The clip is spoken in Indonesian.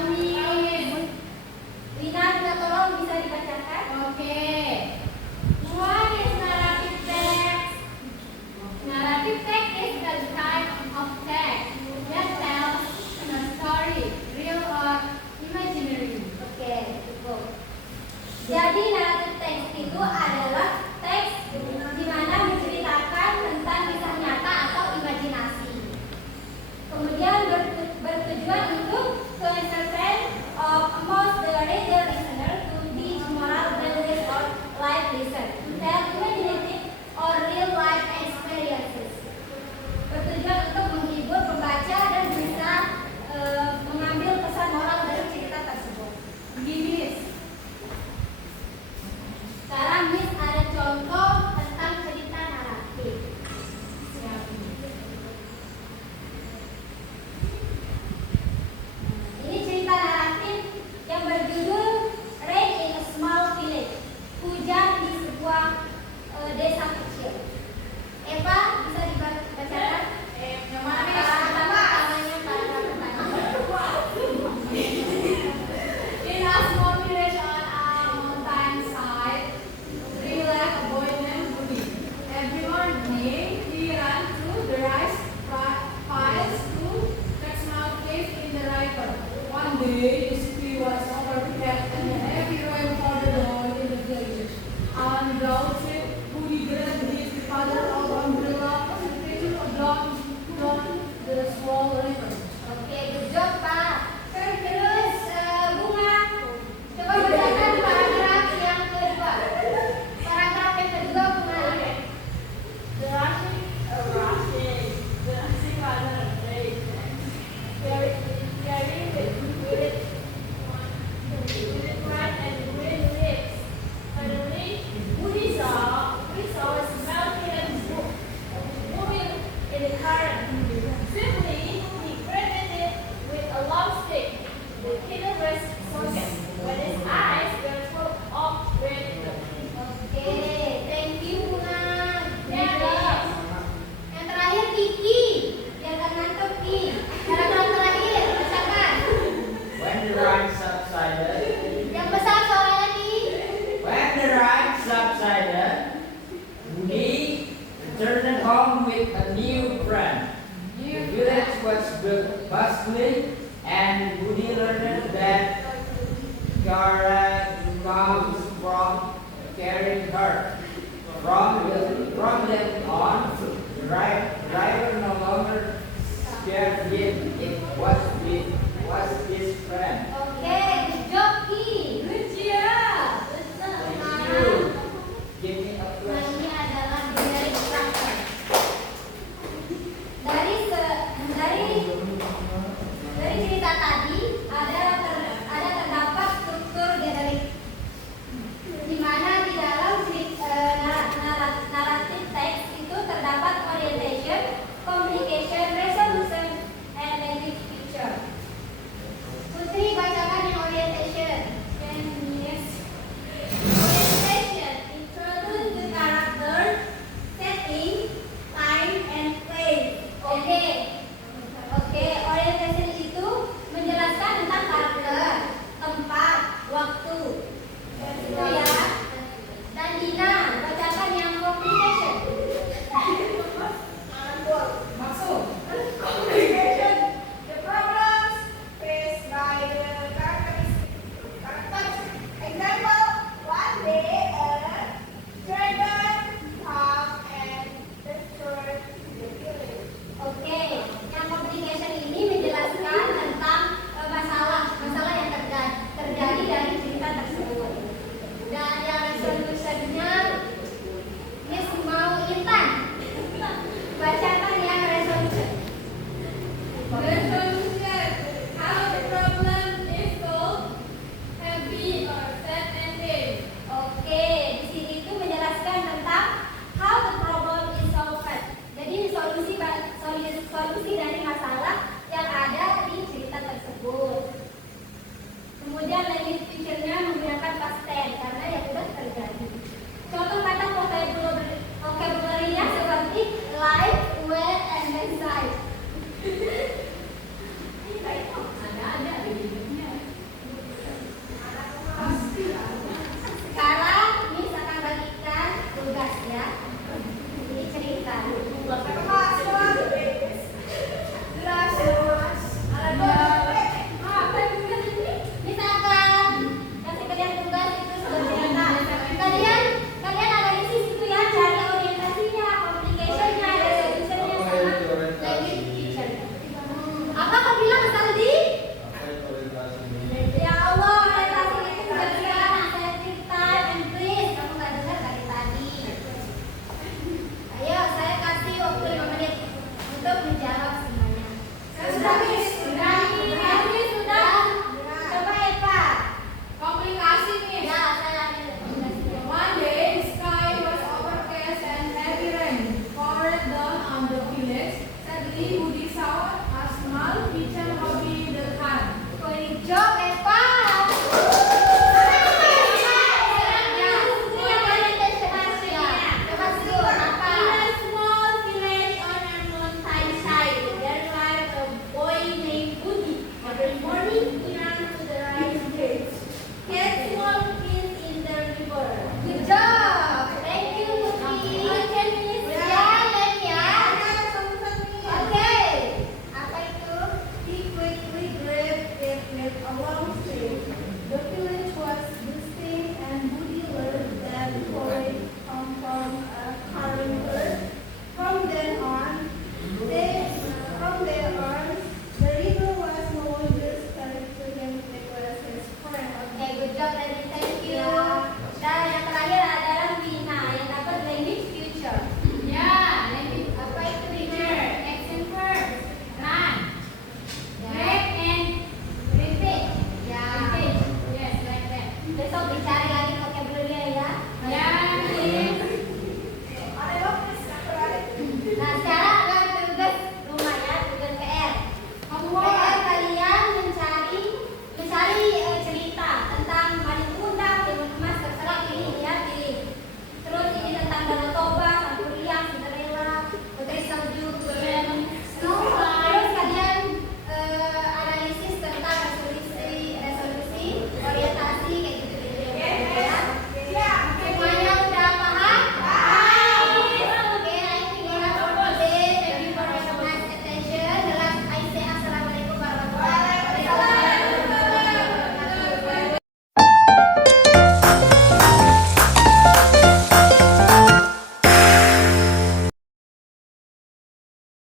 Amin. Lina, minta tolong bisa dibacakan. Oke. What is narrative text? Narrative text is the type of text that tells a story, real or imaginary. Oke, cukup. Jadi narrative text itu adalah teks di mana menceritakan tentang kisah nyata atau imajinasi. Kemudian bertujuan untuk to entertain almost the reader listener to teach moral values or life lesson, to tell imaginative or real life experiences. Bertujuan untuk menghibur pembaca dan bisa mengambil pesan moral dari cerita tersebut. Gini, Sekarang Miss ada contoh tentang cerita naratif. Ini cerita naratif yang berjudul Rain in a Small Village. Hujan di sebuah desa kecil. Eva bisa dibacakan? yang mana nih? Namanya In a small village on a mountainside, there lived a boy named Budi. Every morning, he ran through the rice fields to Texmouth Cave in the river. One day, his tree was overhead and the heavy rain poured down in the village. On the road trip, Budi grabbed his father of umbrella and pitched down the small river. Oke, good job Pak. Terus Bunga, coba bacakan paragraf yang kedua. Paragraf yang kedua Bunga. The rushing runner race, carrying with bright and green leaves. Suddenly, we saw a small kitten moving in the current. Swiftly, he grabbed it with a long stick. The kitten was frozen, but his eyes were full of red. Oke, thank you Bunga. Yes. Yang terakhir Kiki. Biar kan mantap Ki. Paragraf terakhir, bacakan. When the rain subsided, Yang besar suaranya Ki. Budi returned home with a new friend. The village was bustling, and Budi learned that